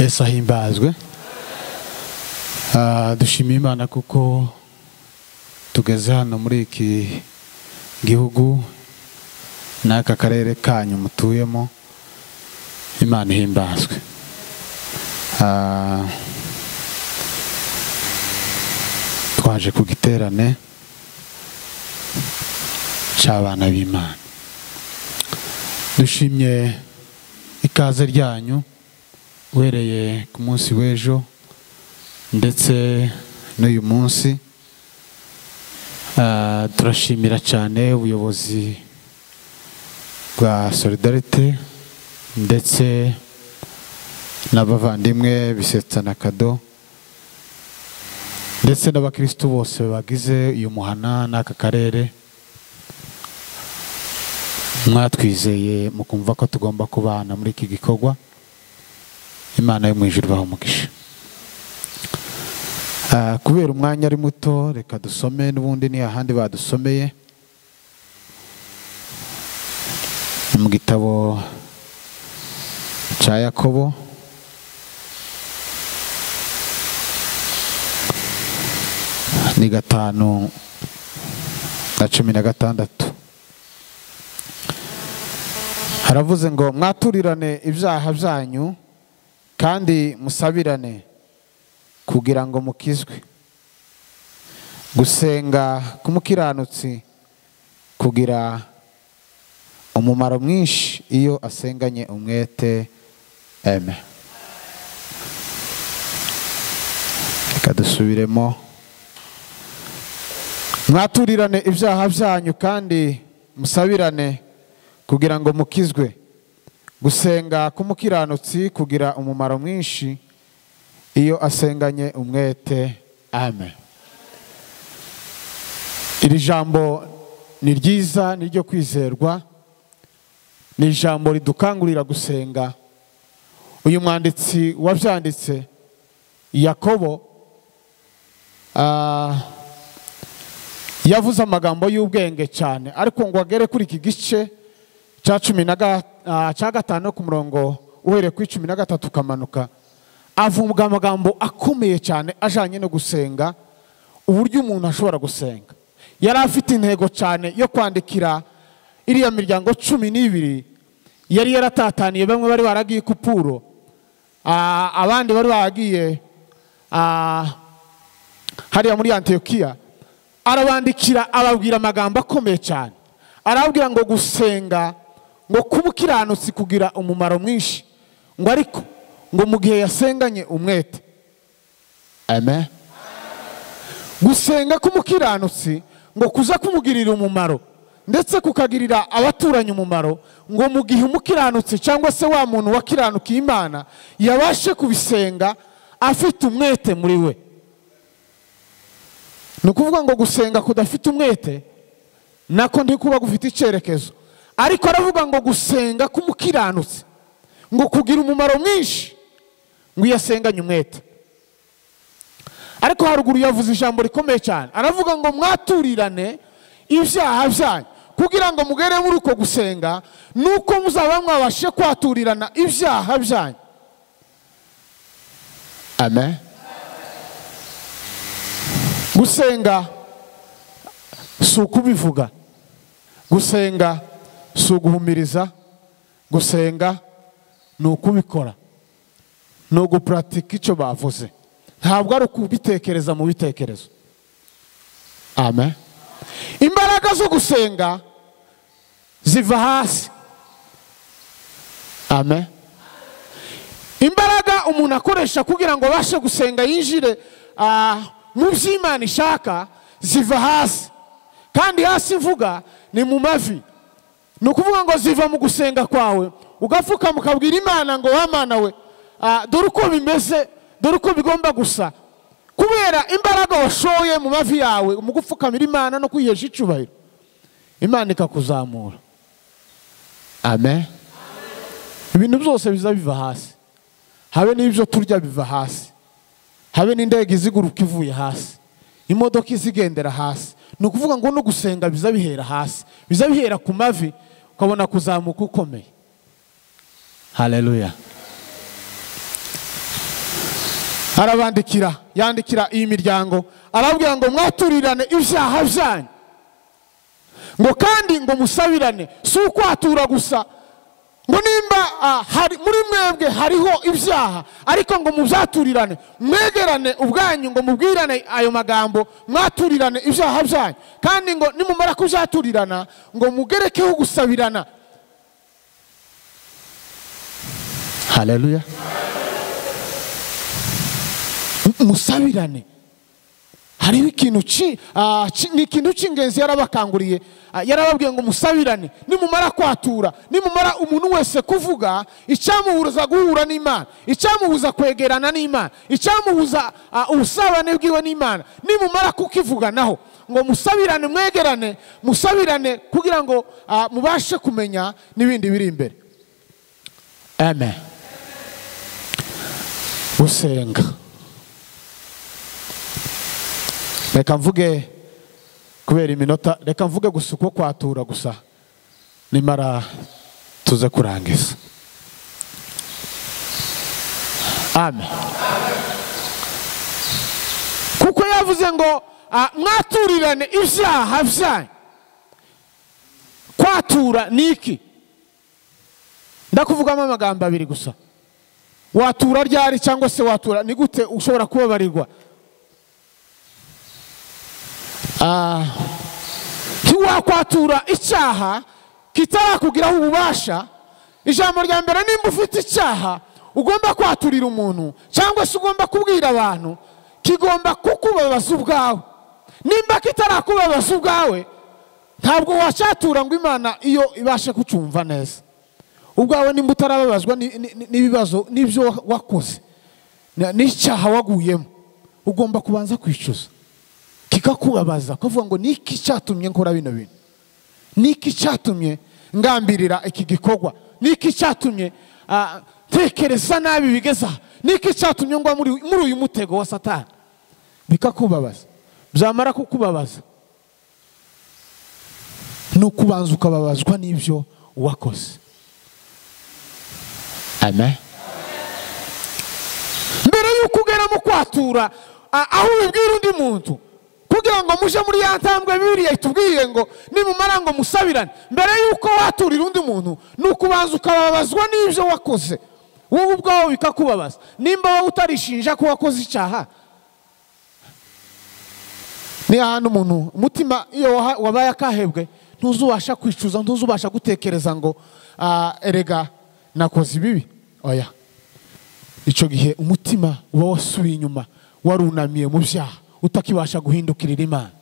Yesu ahimbazwe. Dushimiye Imana kuko tugeze hano muri iki gihugu n'aka karere kanyu mutuyemo. Imana ihimbazwe. Twaje ku giterane cy'abana b'Imana. Dushimye ikaze ryanyu uhereye ku munsi w'ejo ndetse n'uyu munsi. Turashimira cyane ubuyobozi bwa Solidarite ndetse n'abavandimwe Bisetsa na Kado ndetse n'abakristo bose bagize uyu muhana n'aka karere. Mwatwizeye mukumva ko tugomba kubana muri iki gikorwa. Imana yo mu ijuru ibahe umugisha. Kubera umwanya ari muto, reka dusome n'ubundi ni ahandi badusomeye mu gitabo cya Yakobo ni 5:16. Haravuze ngo mwaturirane ibyaha byanyu kandi musabirane kugira ngo mukizwe. Gusenga k'umukiranutsi kugira umumaro mwinshi iyo asenganye umwete. Amen. Reka dusubiremo. Mwaturirane ibyaha byanyu kandi musabirane kugira ngo mukizwe. Gusenga k'umukiranutsi kugira umumaro mwinshi iyo asenganye umwete. Amen. Iri jambo ni ryiza, ni ryo kwizerwa, ni ijambo ridukangurira gusenga. Uyu mwanditsi wabyanditse Yakobo yavuze amagambo y'ubwenge cyane, ariko ngo agere kuri iki gice cya 15 ku murongo uhereye ku 13 kamanuka, avuga amagambo akomeye cyane ajanye no gusenga, uburyo umuntu ashobora gusenga. Yari afite intego cyane yo kwandikira iriya miryango 12 yari yaratataniye. Bamwe bari baragiye Kupuro, abandi bari baragiye hariya muri Antiokia. Arabandikira ababwira amagambo akomeye cyane, arababwira ngo gusenga ngo k'umukiranutsi kugira umumaro mwinshi, ngo ariko ngo mu gihe yasenganye umwete. Amen. Gusenga k'umukiranutsi ngo kuza kumugirira umumaro ndetse kukagirira abaturanye umumaro, ngo mu gihe umukiranutsi cyangwa se wa muntu wakiranukiye Imana yabashe kubisenga afite umwete muri we. Ni ukuvuga ngo gusenga kudafite umwete nako ndikuba gufite icyerekezo, ariko aravuga ngo gusenga k'umukiranutsi ngo kugira umumaro mwinshi ngo yasenganye umwete. Ariko haruguru yavuze ijambo rikomeye cyane, aravuga ngo mwaturirane ibyaha byanyu kugira ngo mugere muri uko gusenga nuko muzaba mwabashe kwaturirana ibyaha byanyu. Amen. Gusenga si ukubivuga, gusenga si uguhumiriza, gusenga ni ukubikora, ni ugupuratika icyo bavuze, ntabwo ari ukubitekereza mu bitekerezo. Amen. Imbaraga zo gusenga ziva hasi. Amen. Imbaraga umuntu akoresha kugira ngo abashe gusenga yinjire mu by'Imana ishaka ziva hasi, kandi hasi mvuga ni mu mavi. Ni ukuvuga ngo ziva mu gusenga kwawe, ugapfukama ukabwira Imana ngo wa Mana we, dore uko bimeze, dore uko bigomba gusa, kubera imbaraga washoye mu mavi yawe mu gupfukamira Imana no kwihesha icyubahiro, Imana ikakuzamura. Amen. Ibintu byose biza biva hasi, habe n'ibyo turya biva hasi, habe n'indege iziguruka ivuye hasi, imodoka izigendera hasi. Ni ukuvuga ngo no gusenga biza bihera hasi, biza bihera ku mavi, ukabona kuzamuka ukomeye. Haleluya. yandikira iyi miryango arabwira ngo mwaturirane ibyaha byanyu, ngo kandi ngo musabirane. Si ukwatura gusa, ngo nimba muri mwebwe hariho ibyaha, ariko ngo mubyaturirane, mwegerane ubwanyu, ngo mubwirane ayo magambo, mwaturirane ibyaha byanyu, kandi ngo nimumara kubyaturirana ngo mugerekeho gusabirana. Haleluya. Musabirane. Hariho ikintu ni ikintu cy'ingenzi yarabakanguriye, yarababwiye ngo musabirane. Nimumara kwatura, nimumara umuntu wese kuvuga icyamubuza guhura n'Imana, icyamubuza kwegerana n'Imana, icyamubuza ubusabane bwiwe n'Imana, nimumara kukivuganaho ngo musabirane, mwegerane, musabirane kugira ngo mubashe kumenya n'ibindi biri imbere. Amen. Gusenga. Reka mvuge kubera iminota, reka mvuge gusa uko kwatura gusa nimara tuze kurangiza. Amen. Kuko yavuze ngo mwaturirane ibyaha byanyu. Kwatura ni iki? Ndakuvugamo amagambo abiri gusa. Watura ryari cyangwa se watura ni gute ushobora kubabarirwa? Ntiwakwatura icyaha kitarakugiraho ububasha. Ijambo rya mbere, nimba ufite icyaha ugomba kwaturira umuntu cyangwa se ugomba kubwira abantu, kigomba kukubabaza ubwawe. Nimba kitarakubabaza ubwawe, ntabwo wacyatura ngo Imana iyo ibashe kucumva neza. Ubwawe nimba utarababazwa n'ibibazo n'ibyo wakoze n'icyaha waguyemo, ugomba kubanza kwicuza, kikakubabaza, kuvuga ngo niki cyatumye nkora bino bintu, niki cyatumye ngambirira iki gikorwa, niki cyatumye tekereza nabi bigeza, niki cyatumye ngwa muri uyu mutego wa Satani. Bikakubabaza. Byamara kukubabaza, nukubanza ukababazwa n'ibyo wakoze. Amen. Mbere yuko ugera mu kwatura aho ubibwira undi muntu, kugira ngo muje muri ya ntambwe Bibiliya itubwiye ngo nimumara ngo musabirane, mbere yuko waturira undi muntu nukubanza ukababazwa n'ibyo wakoze. Wowe ubwawe bikakubabaza. Nimba wowe utarishinja ko wakoze icyaha, ni ahantu umuntu umutima iyo wabaye akahebwe ntuzubasha kwicuza, ntuzubasha gutekereza ngo erega nakoze ibibi. Oya, icyo gihe umutima uba wasubiye inyuma, warunamiye mu byaha, utakibasha guhindukirira Imana.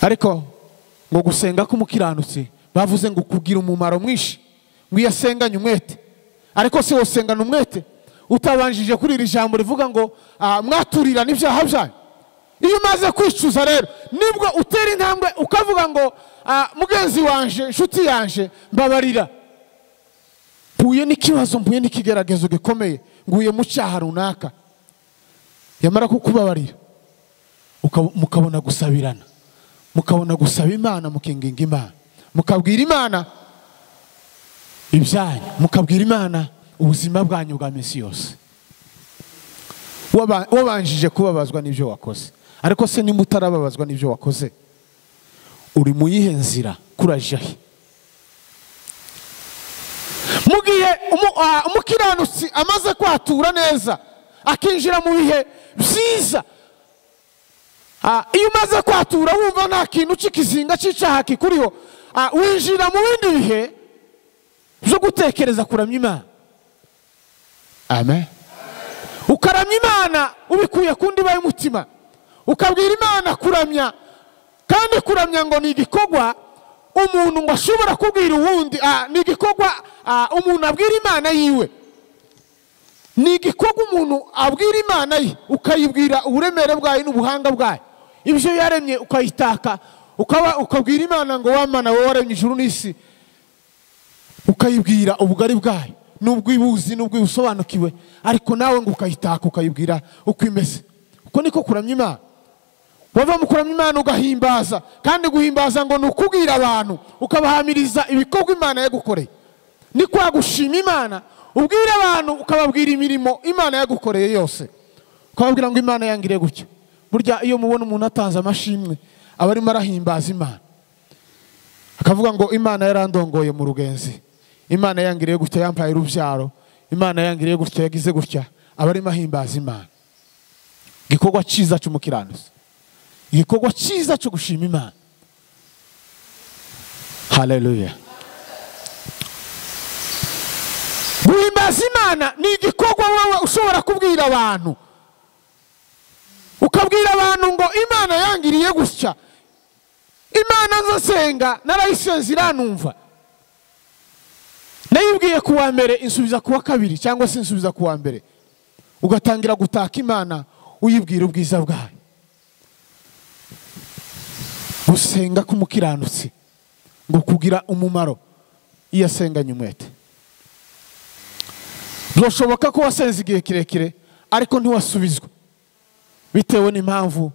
Ariko ngo gusenga k'umukiranutsi bavuze ngo kugira umumaro mwinshi, ngo iyo asenganye umwete. Ariko se wosengana umwete utabanjije kuri iri jambo rivuga ngo mwaturirane ibyaha byanyu? Iyo umaze kwicuza rero nibwo utera intambwe ukavuga ngo mugenzi wanje, inshuti yanje, mbabarira, mpuye n'ikibazo, mpuye n'ikigeragezo gikomeye, nguye mu cyaha runaka. Yamara kukubabarira mukabona gusabirana, mukabona gusaba Imana, mukinginga Imana, mukabwira Imana ibyanyu, mukabwira Imana ubuzima bwanyu bwa minsi yose. Wabanjije kubabazwa n'ibyo wakoze. Ariko se nimba utarababazwa n'ibyo wakoze, uri mu yihe nzira? Kurajahe. Mu gihe umukiranutsi amaze kwatura neza, akinjira mu bihe byiza, iyo umaze kwatura wumva nta kintu cy'ikizinga cy'icyaha kikuriho, winjira mu bindi bihe byo gutekereza kuramya Imana. Amen. Ukaramya Imana ubikuye ku ndiba y'umutima, ukabwira Imana kuramya. Kandi kuramya ngo ni igikorwa umuntu ngo ashobora kubwira uwundi, ni igikorwa umuntu abwira Imana yiwe. Ni igikorwa umuntu abwira Imana ye, ukayibwira uburemere bwayo n'ubuhanga bwayo, ibyo yaremye ukayitaka, ukabwira Imana ngo wamana wowe waremye ijuru n'isi, ukayibwira ubugari bwayo n'ubwo ibuzi n'ubwo ibusobanukiwe, ariko nawe ngo ukayitaka ukayibwira uko imeze. Uko niko kuramya Imana. Wava mu kuramya Imana ugahimbaza, kandi guhimbaza ngo ni ukubwira abantu, ukabahamiriza ibikorwa Imana yagukoreye. Ni kwa gushima Imana ubwire abantu ukababwira imirimo Imana yagukoreye yose, ukababwira ngo Imana yangiriye gutya. Burya iyo mubona umuntu atanze amashimwe aba arimo arahimbaza Imana, akavuga ngo Imana yarandongoye mu rugenzi, Imana yangiriye gutya, yampaye urubyaro, Imana yangiriye gutya, yagize gutya, aba arimo ahimbaza Imana. Igikorwa cyiza cy'umukiranutsi, igikorwa cyiza cyo gushima Imana. Haleluya. Guhimbaza Imana ni igikorwa wowe ushobora kubwira abantu, ukabwira abantu ngo Imana yangiriye gutya, Imana nzasenga narayisenze iranumva, nayibwiye kuwa mbere insubiza kuwa kabiri cyangwa se insubiza kuwa mbere, ugatangira gutaka Imana uyibwira ubwiza bwayo. Gusenga k'umukiranutsi ngo kugira umumaro iyo asenganye umwete. Byoshoboka ko wasenze igihe kirekire ariko ntiwasubizwa bitewe n'impamvu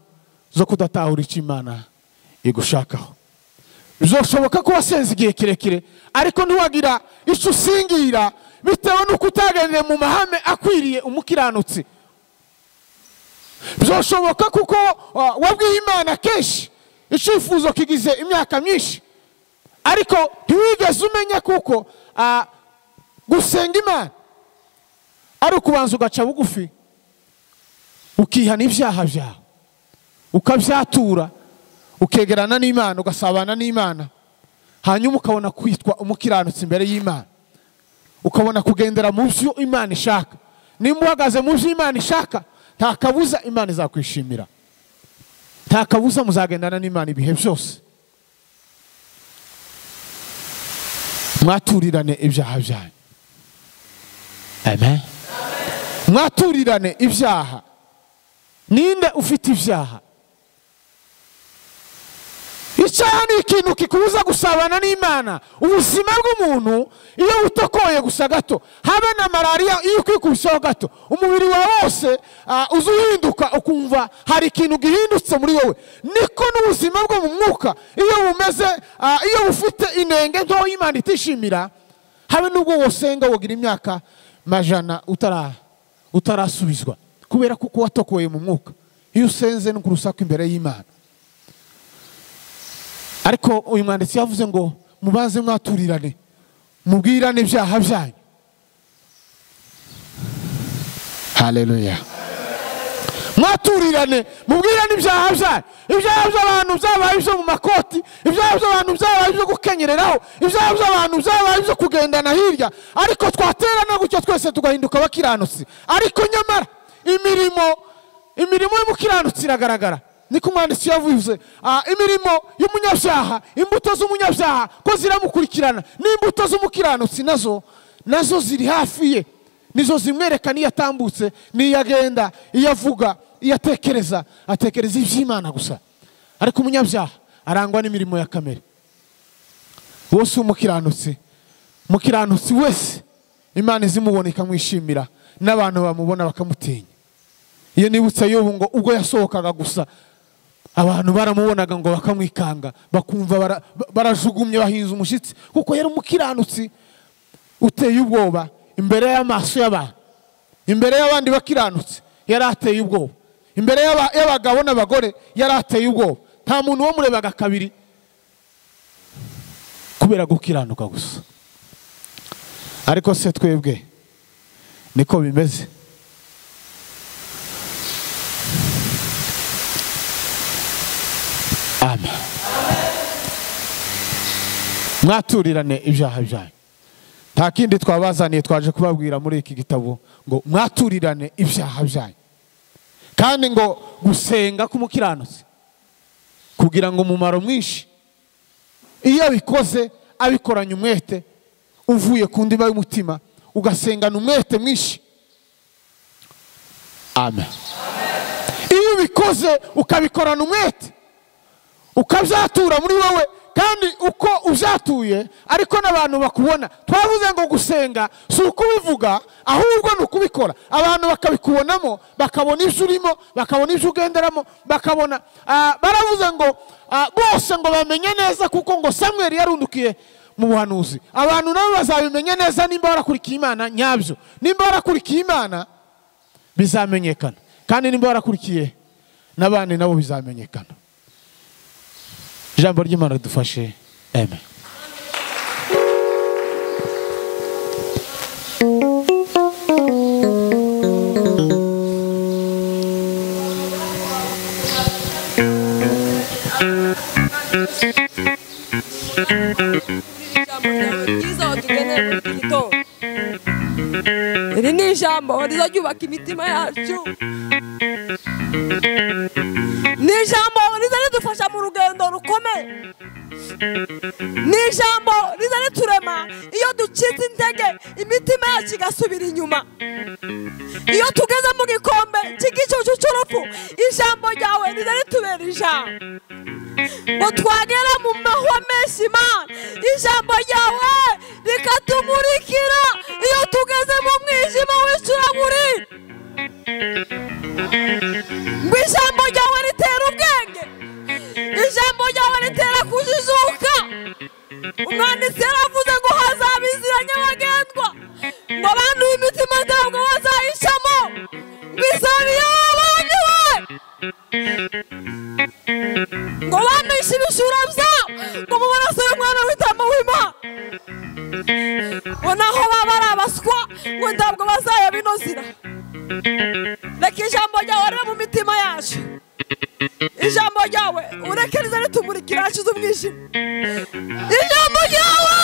zo kudatahura icyo Imana igushakaho. Byoshoboka ko wasenze igihe kirekire ariko ntiwagira icyo usingira bitewe n'uko utagendeye mu mahame akwiriye umukiranutsi. Byoshoboka kuko wabwiye Imana kenshi icyifuzo kigize imyaka myinshi ariko ntiwigeze umenya kuko gusenga Imana ari ukubanza ugaca bugufi, ukihana ibyaha byawe, ukabyatura, ukegerana n'Imana, ugasabana n'Imana, hanyuma ukabona kwitwa umukiranutsi imbere y'Imana, ukabona kugendera mu byo Imana ishaka. Nimba uhagaze mu byo Imana ishaka, nta kabuza Imana izakwishimira, nta kabuza muzagendana n'Imana ibihe byose. Mwaturirane ibyaha byanyu. Amen. Mwaturirane ibyaha. Ninde ufite ibyaha? Icyaha ni ikintu kikubuza gusabana n'Imana. Ubuzima bw'umuntu iyo butokoye gusa gato, habe na malaria iyo kwikubisaho gato, umubiri wawe wose uzuhinduka, ukumva hari ikintu gihindutse muri wowe. Niko n'ubuzima bwo mu mwuka iyo bumeze, iyo bufite inenge nto Imana itishimira, habe n'ubwo wosenga wogira imyaka majana utarasubizwa, kubera kuko watokoye mu mwuka iyo usenze no kurusaka imbere y'Imana. Ariko uyu mwanditsi yavuze ngo mubanze mwaturirane, mubwirane ibyaha byanyu. Haleluya. Mwaturirane, mubwirane ibyaha byanyu. Ibyaha by'abantu byabaye ibyo mu makoti, ibyaha by'abantu byabaye ibyo gukenyereraho, ibyaha by'abantu byabaye ibyo kugendana hirya, ariko twaterana gutyo twese tugahinduka abakiranutsi. Ariko nyamara imirimo y'umukiranutsi iragaragara. Niko umwanditsi yavuze, imirimo y'umunyabyaha, imbuto z'umunyabyaha ko ziramukurikirana, n'imbuto z'umukiranutsi nazo ziri hafi ye, nizo zimwereka niyo atambutse, niyo agenda, iyo avuga, iyo atekereza iby'Imana gusa. Ariko umunyabyaha arangwa n'imirimo ya kamere. Wose umukiranutsi wese Imana izimubona ikamwishimira, n'abantu bamubona bakamutinya. Iyo nibutse Yobu ngo ubwo yasohokaga gusa abantu baramubonaga ngo bakamwikanga, bakumva barajugumye bahinze umushyitsi, kuko yari umukiranutsi uteye ubwoba imbere y'amaso y'abantu, imbere y'abandi bakiranutsi yari ateye ubwoba, imbere y'abagabo n'abagore yari ateye ubwoba. Nta muntu wamurebaga kabiri kubera gukiranuka gusa. Ariko se twebwe niko bimeze? Amen. Mwaturirane ibyaha byanyu. Nta kindi twabazaniye, twaje kubabwira muri iki gitabo ngo mwaturirane ibyaha byanyu. Kandi ngo gusenga k'umukiranutsi kugira ngo umumaro mwinshi, iyo bikoze abikoranye umwete uvuye ku ndiba y'umutima, ugasengana umwete mwinshi. Amen. Iyo ubikoze ukabikorana umwete, ukabyatura muri wowe, kandi uko uzatuye ariko n'abantu bakubona. Twavuze ngo gusenga si ukubivuga, ahubwo ni ukubikora. Abantu bakabikubonamo, bakabona ibyo urimo, bakabona ibyo ugenderamo, bakabona baravuze ngo bose ngo bamenye neza, kuko ngo Samweli yarundukiye mu buhanuzi. Abantu nabo bazabimenya neza nimba barakurikiye Imana nyabyo. Nimba barakurikiye Imana bizamenyekana, kandi nimba barakurikiye n'abandi nabo bizamenyekana. Ijambo ry'Imana ridufashe. Amen. Iri ni ijambo rizaryubaka imitima yacu, ni ijambo riza ridufasha mu rugendo rukomeye, ni ijambo riza riturema iyo ducitse intege imitima yacu igasubira inyuma, iyo tugeze mu gikombe cy'igicucu cy'urupfu ijambo ryawe riza ritubera ijambo ngo twagera mu mahwa menshi Imana, ijambo ryawe rikatumurikira iyo tugeze mu mwijima w'icuraburindi, ngo ijambo ryawe ritera ubwenge, ijambo ryawe ritera kujijuka. Umwanditsi yaravuze ngo hazaba inzira nyabagendwa, ngo abantu b'imitima ntabwo bazayicamo, ngo izaba iy'abandiwe, ngo bandishe ibishura byabo ngo mu maraso y'umwana w'intama w'Imana, ngo naho baba ari abaswa ngo ntabwo bazayaba ino nzira. Reka ijambo ryawe ribe mu mitima yacu, ijambo ryawe ureke riza ritumurikira hashize umwijima, ijambo ryawe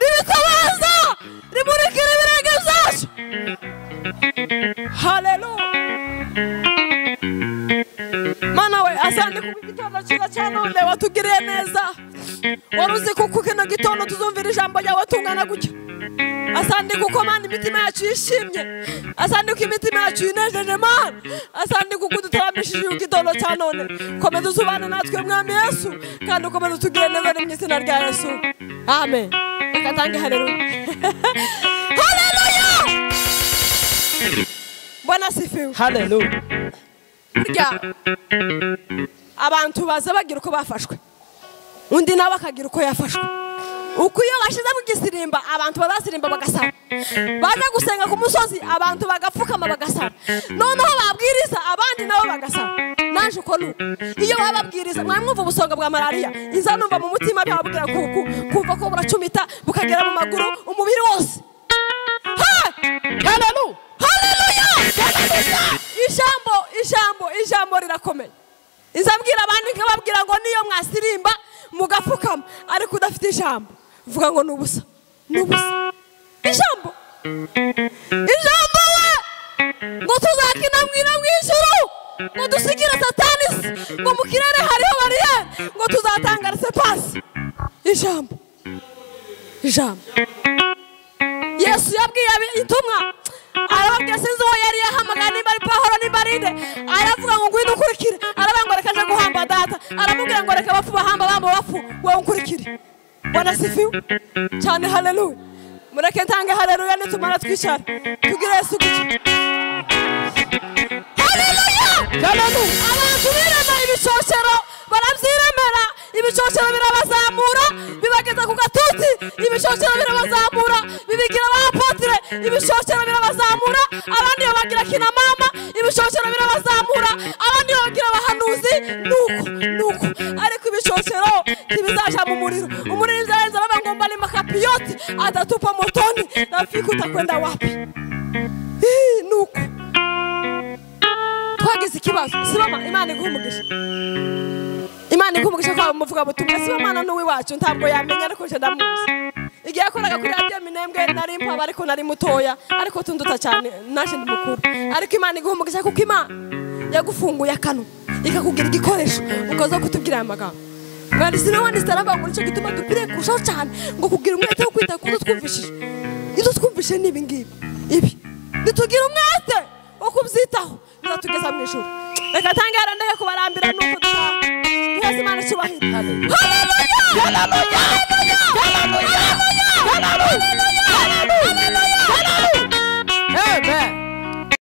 ribitabaza rimurikira ibirenge byacu. Haleluya. Mana we asante kubw'igitondo cyiza cya none watugiriye neza, wari uzi kuko kino gitondo tuzumvira ijambo ryawe tungana gutya. Asante kuko Mana imitima yacu yishimye, asante kuko imitima yacu yinejeje Mana, asante kuko dutarambishije igitondo cya none. Komeza uzubane natwe Mwami Yesu, kandi ukomeza utugire neza mu izina rya Yesu. Amen. Reka tange haleluya. Haleluya. Bwana asifiwe. Haleluya. Burya abantu baza bagira uko bafashwe, undi nawe akagira uko yafashwe. Uko iyo bashize mu gisirimba abantu bazasirimba bagasara, baje gusenga ku musozi abantu bagapfukama bagasara, noneho babwiriza abandi nabo bagasara. Naje uko nuko iyo bababwiriza mwamwumva ubusonga bwa malaria iza numva mu mutima byababwira kumva ko buracumita bukagera mu maguru umubiri wose. Haleluya. Haleluya. Ijambo rirakomeye. Izambwira abandi nkababwira ngo niyo mwasirimba mugapfukama ariko udafite ijambo vuga ngo nubusa. Ijambo we ngo tuzakina mwira mwijuru, ngo dusigira Satani, ngo mu kirere hariho bariyeri, ngo tuzatanga sepasi. Ijambo Yesu yabwiye intumwa arababwira sinzi uwo yari yahamagara nimba ari Pawulo nimba ari nde, aravuga ngo ngwino ukurikire, aravuga ngo reka nje guhamba data, aramubwira ngo reka bapfu bahamba bapfu wowe unkurikire. Bwana asifiwe cyane. Haleluya. Mureke ntange haleluya nitumara twicara tugire Yesu gutya. Haleluya. Abantu birema ibicocero barabyiremera, ibicocero birabazamura bibageza ku gatuti, ibicocero birabazamura bibigira abapotre, ibicocero birabazamura abandi babagira kina mama, ibicocero birabazamura abandi babagira abahanuzi. Nuko ariko ibicocero kibizaja mu muriro, umuriro zarenza baba ngo mbali makapiyoti atatupa motoni rafiki utakwenda wapi. Nuko twagize ikibazo sibama. Imana ikumugisha kwa muvuga butumwa sibama n'uwi wacu ntabwo yamenya ariko nje ndamuzi. Igihe yakoraga kuri radio Minembwe nari mpaba ariko nari mutoya ariko tunduta cyane nashe ndi mukuru, ariko Imana ikumugisha kuko Imana yagufunguye akano ikakugira igikoresho ukaza kutubwira aya magambo. Mwari sinabandi staraba ngo nicyo gituma dupire kurushaho cyane ngo kugira umwete wo kwita ku twumvishije. Ibyo twumvishije ni ibi nitugira umwete wo kubyitaho bizatugeza mu ijuru. Reka tangara ndege kubarambira nuko duheze Imana cyubahiro. Haleluya. Haleluya. Haleluya. Haleluya. Haleluya. Haleluya.